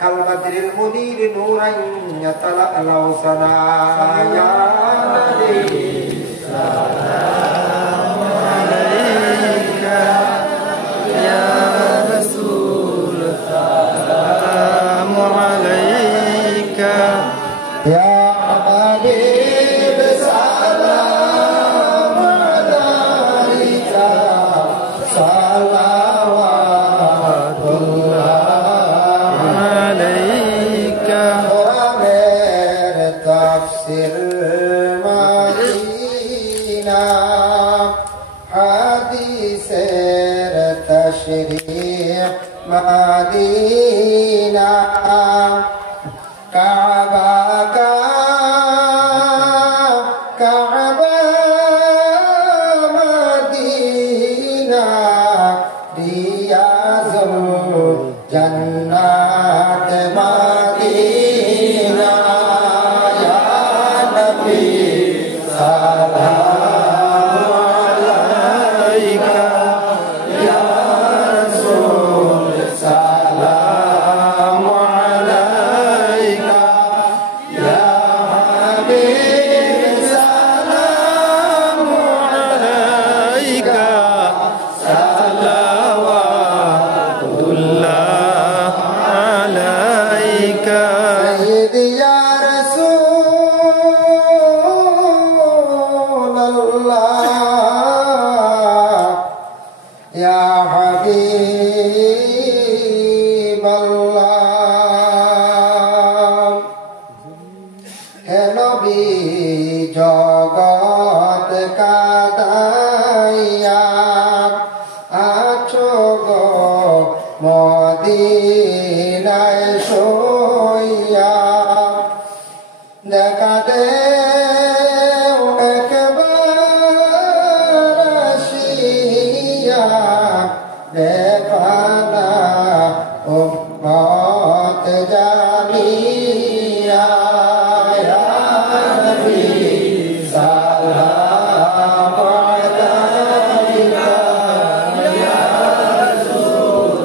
كالبدر المنير نورا يتلألأ سنا يا نبي سلام عليك يا رسول سلام عليك يا حبيب سلام عليك صلوات الله عليك ومن تفسير مدينة حديث تشريع مدينة كعبة مدينة رياض جنات مدينة يا نبي سلام عليك يا رسول سلام عليك يا حبيب سلام عليك صلوات الله عليك سيدي يا رسول الله يا حبيب الله হে নবী জগৎ কাদাইয়া আছো গো মদিনায় শুইয়া দেখা দে একবার আসিয়া দেখানা উম্মত জানিয়া ইয়া নবী সালাম আলাইকা ইয়া রাসূল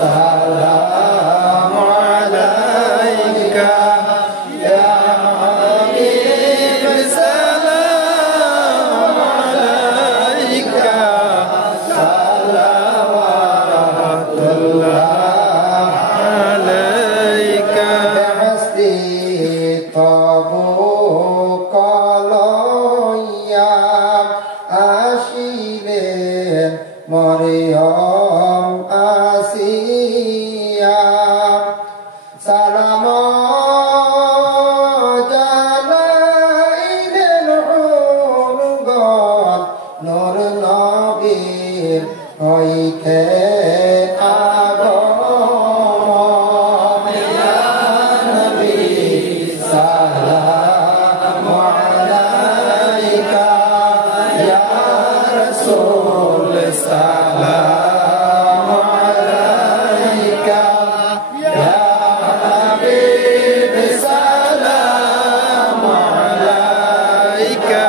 সালাম আলাইকা ইয়া হাবিব সালাম আলাইকা সালাওয়াতুল্লাহ আলাইকা বেহেশতি তবু কলইয়া আসিলেন মরিয়ম আসিয়া সালাম জানাইলেন হুরগণ নূর নবীর হইতে আগমন ইয়া নবী সালাম আলাইকা ইয়া রাসূল সালাম আলাইকা ইয়া হাবিব সালাম আলাইকা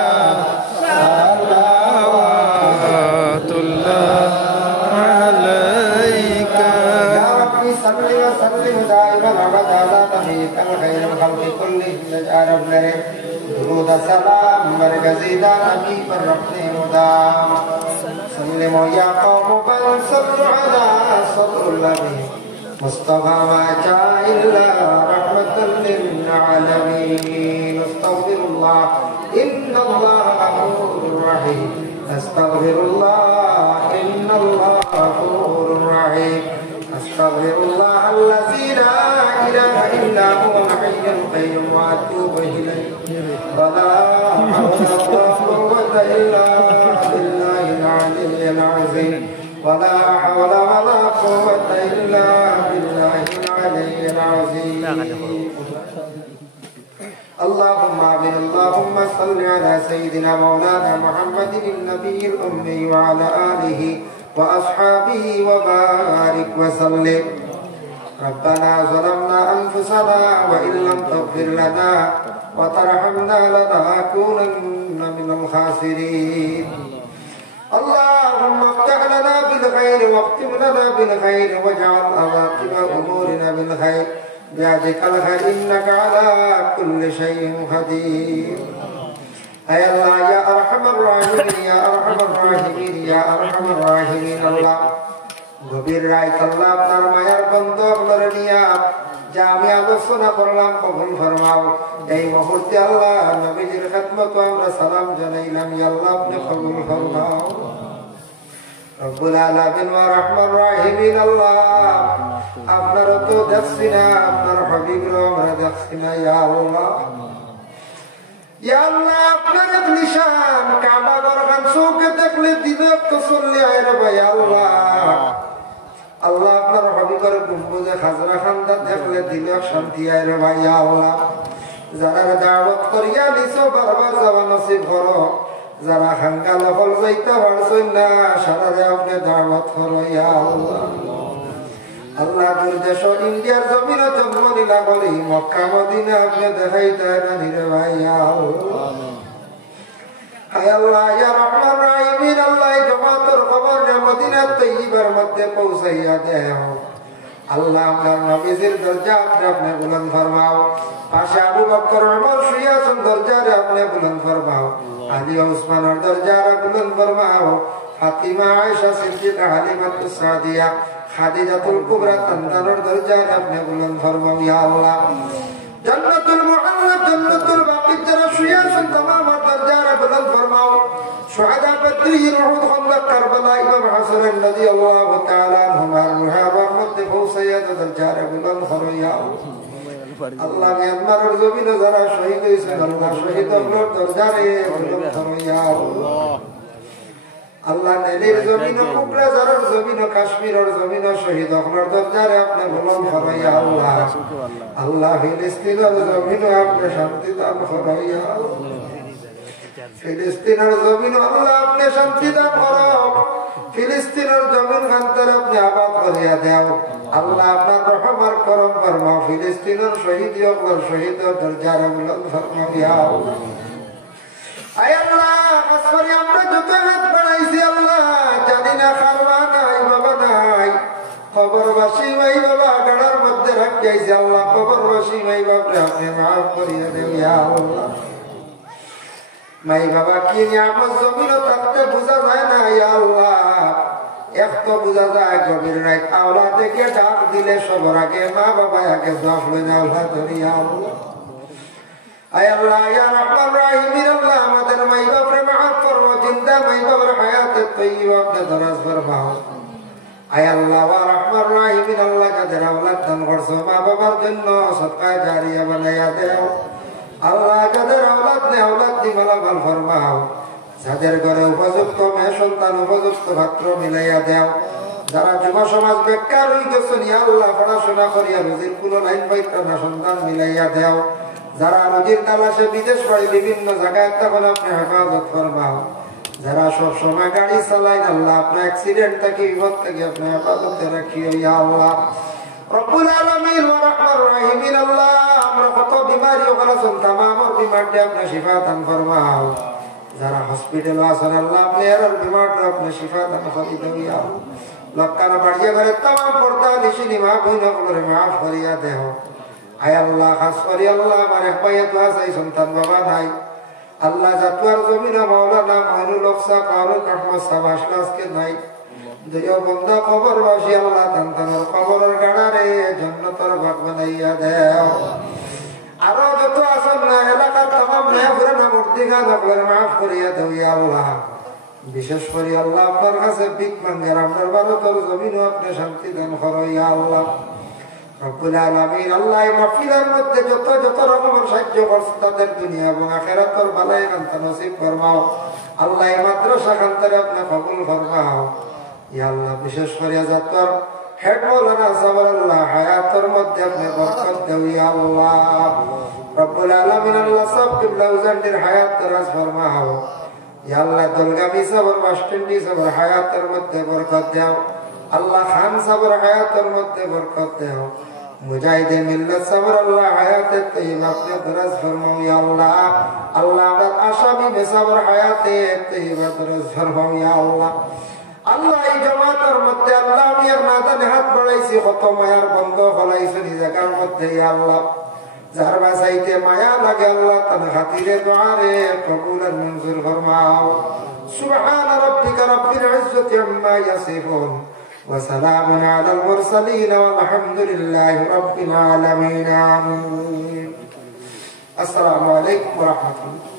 সালাওয়াতুল্লাহ আলাইকা ইয়া রাব্বি সাল্লি ওয়া সাল্লিম দাইমান আবাদা আলা নবিয়িকাল খায়রুল খালqi কুল্লিহিম নাজআরুল্লাহ درود السلام مركزي دا نبي بالرحمة مدام سلموا يا قوم بل صلوا على صدر النبي مصطفى ما جاء إلا رحمة للعالمين استغفر الله إن الله غفور رحيم استغفر الله إن الله غفور رحيم استغفر الله الذي لا إله إلا هو الحي القيوم وأتوب إليه ولا حول ولا قوة إلا بالله العلي العظيم ولا حول ولا قوة إلا بالله العلي العظيم اللهم آمين اللهم صل على سيدنا مولانا محمد النبي الأمي وعلى آله وأصحابه وبارك وسلم ربنا ظلمنا أنفسنا وإن لم تغفر لنا وترحمنا لنكونن من الخاسرين اللهم افتح لنا بالخير واختم لنا بالخير واجعل عواقب أمورنا بالخير بيدك الخير إنك على كل شيء قدير اے اللہ یا ارحم الراحمین یا ارحم الراحمین یا ارحم الراحمین اللہ গভীর রাত আল্লাহ আপনার মায়ার বন্ধ আপনার নিয়া যা আমি আলোচনা করলাম কবুল ফরমাও এই মুহূর্তে আল্লাহ নবীজির খিদমতে আমরা সালাম জানাইলাম ইয়া আল্লাহ আপনি কবুল ফরমাও রব্বুল আলামিন ওয়া রাহমান রাহিমিন আল্লাহ আপনার তো দেখছি না আপনার হাবিবর আমরা দেখছি না ইয়া আল্লাহ ইয়া আল্লাহ আপনার এক নিশান কাবা ঘর খান চৌকে দেখলে দিনে তো চললে আয় রে ভাই আল্লাহ আল্লাহ আপনার হাবিবের গুম্বুজে খাজরা খান্দা দেখলে দিলে শান্তি আয় রে ভাই আল্লাহ যারা দাওয়াত করিয়া দিছো বারবার যাওয়া নসিব করো যারা খাঙ্গা লফল যাইতে পারছেন না সারারে আপনি দাওয়াত করো ইয়া আল্লাহ আল্লাহ দূর দেশ ইন্ডিয়ার জমিনে জন্ম নিলা করি মক্কা মদিনা আপনি দেখাইতে না রে ভাই আল্লাহ আয় আল্লাহ ইয়া রহমান রাহিমিন আল্লাহ জামাতের খবর নে মদিনা তৈয়বার মধ্যে পৌঁছাইয়া দেও আল্লাহ আপনার নবীজির দরজা আপনি বুলন্দ ফরমাও পাশে আবু বকর ওমর শুয়ে আছেন দরজারে আপনি বুলন্দ ফরমাও আলী ওসমানের দরজারে বুলন্দ ফরমাও ফাতিমা আয়েশা সিদ্দিকা হালিমাতুস সাদিয়া খাদিজাতুল কুবরা তানদানের দরজারে আপনি বুলন্দ ফরমাও ইয়া আল্লাহ জান্নাতুল মুআল্লা জান্নাতুল বাকি যারা শুয়ে আছেন तमाम দরজারে বুলন্দ ফরমাও শুহাদা বদরিন উহুদ খন্দক কারবালা ইমাম হাসান রাদিয়াল্লাহু তাআলা আনহুমার মুহাবার মধ্যে পৌঁছাইয়া দরজারে বুলন্দ ফরমাও ইয়া আল্লাহ মিয়ানমারের জমিনে যারা শহীদ হয়েছেন আল্লাহ শহীদদের দরজারে বুলন্দ ফরমাও ইয়া আল্লাহ আল্লাহ নেলের জমিন কুবরা যারার জমিন কাশ্মীরের জমিন শহীদ হওয়ার দরজারে আপনি বুলন্দ ফরমাও ইয়া আল্লাহ আল্লাহ ফিলিস্তিনের জমিন আপনি শান্তি দান করো ইয়া আল্লাহ ফিলিস্তিনের জমিন আল্লাহ আপনি শান্তি দান করো ফিলিস্তিনের জমিন খানতার আপনি আবাদ করিয়া দেও আল্লাহ আপনার রহমত করম ফরমাও ফিলিস্তিনের শহীদ হওয়ার শহীদের দরজারে বুলন্দ ফরমাও ইয়া আল্লাহ আয় আল্লাহ আসরে আমরা যত হাত বাড়াইছি আল্লাহ জানি না খারবা নাই বাবা নাই খবরবাসী ভাই বাবা গাড়ার মধ্যে রাখিয়াইছে আল্লাহ খবরবাসী ভাই বাবারে আপনি মাফ করিয়া দেও ইয়া আল্লাহ মাই বাবা কি নিয়ামত জমিনও থাকতে বোঝা যায় না ইয়া আল্লাহ এক তো বোঝা যায় গভীর রাত আওলা থেকে ডাক দিলে সবার আগে মা বাবা আগে জবাব লই না আল্লাহ ধরিয়া আল্লাহ আয় আল্লাহ ইয়া রহমান রাহিমিন আল্লাহ আমাদের মাই বাবারে মাফ করো জিন্দা মাই বাবার হায়াতে তৈয়বা আপনি দরাজ ফরমাও আয় আল্লাহ ওয়া রহমান রাহিমিন আল্লাহ যাদের আওলাদ দান করছো মা বাবার জন্য সদকা জারিয়া বানাইয়া দেও আল্লাহ যাদের আওলাদ নেই আওলাদ দি মালামাল ফরমাও যাদের ঘরে উপযুক্ত মেয়ে সন্তান উপযুক্ত পাত্র মিলাইয়া দেও যারা যুব সমাজ বেকার হয়ে গেছেন ইয়া আল্লাহ পড়াশোনা করিয়া রুজির কোনো লাইন পাইতো না সন্তান মিলাইয়া দেও যারা রুজির তালাশে বিদেশ পড়ে বিভিন্ন জায়গায় তখন আপনি হেফাজত ফরমাও যারা সব সময় গাড়ি চালায় আল্লাহ আপনার অ্যাক্সিডেন্ট থেকে বিপদ থেকে আপনি হেফাজতে রাখিও ইয়া আল্লাহ রব্বুল আলামিন ওয়া রাহমান রাহিমিন আল্লাহ আমরা কত বিমারি ওখানে तमाम বিমারটি আপনি শিফা দান ফরমাও যারা হসপিটালে আছেন আল্লাহ আপনি এর বিমারটা আপনি শিফা দান করে দাও ইয়া আল্লাহ লক্কানা বাড়িয়ে করে तमाम পর্দা নিশিনি মা বোন করে মাফ করিয়া দেও আয় আল্লাহ খাস করি আল্লাহ আমার এক ভাই তো আছে সন্তান বাবা নাই আল্লাহ জাতুয়ার জমিনে মাওলানা মাহরুল হক ফারুক আহমদ সাহেব আসলাসকে নাই দুইও বন্ধা খবরবাসী আল্লাহ তান্তানোর খবরের গাড়ারে জান্নাতের ভাগ বানাইয়া দেও আরো যত আছেন না এলাকার तमाम নেহরে না মূর্তি গান আপনারা মাফ করিয়া দেও ইয়া আল্লাহ বিশেষ করে আল্লাহ আপনার কাছে ভিক মাঙ্গের আপনার ভারতের জমিনও আপনি শান্তি দান করো ইয়া আল্লাহ রব্বুল আলামিন আল্লাহ এই মাহফিলের মধ্যে যত যত রকমের সাহায্য করছে তাদের দুনিয়া এবং আখিরাতের ভালাই কান্তা নসিব ফরমাও আল্লাহ এই মাদ্রাসা কান্তারে আপনি কবুল ফরমাও ইয়া আল্লাহ বিশেষ করে যাতর হেড মাওলানা সাবরাল্লাহ হায়াতের মধ্যে আপনি বরকত দাও ইয়া আল্লাহ রব্বুল আলামিন আল্লাহ সব কিবলা উজানদের হায়াত দরাজ ফরমাও ইয়া আল্লাহ দলগামী সাবর বাসস্ট্যান্ডি সাবর হায়াতের মধ্যে বরকত দাও আল্লাহ খান সাবর হায়াতের মধ্যে বরকত দাও মুজাহিদে মিল্লাত সাবর আল্লাহ হায়াতে তৈয়বা আপনি দরাজ ফরমাও ইয়া আল্লাহ আল্লাহ আসামি বেসাবর হায়াতে তৈয়বা দরাজ ফরমাও ইয়া আল্লাহ আল্লাহ এই জামাতের মধ্যে আল্লাহ আমি আপনাদের হাত বাড়াইছি কত মায়ার বন্ধ হলাইছি জায়গার মধ্যে আল্লাহ যার বাসাইতে মায়া লাগে আল্লাহ তার খাতিরে দোয়ারে কবুল মঞ্জুর ফরমাও সুবহান রাব্বিকা রাব্বিল ইজ্জাতি আম্মা ইয়াসিফুন ওয়া সালামুন আলাল মুরসালিন ওয়ালহামদুলিল্লাহি রাব্বিল আলামিন। আসসালামু আলাইকুম ওয়া রাহমাতুল্লাহ।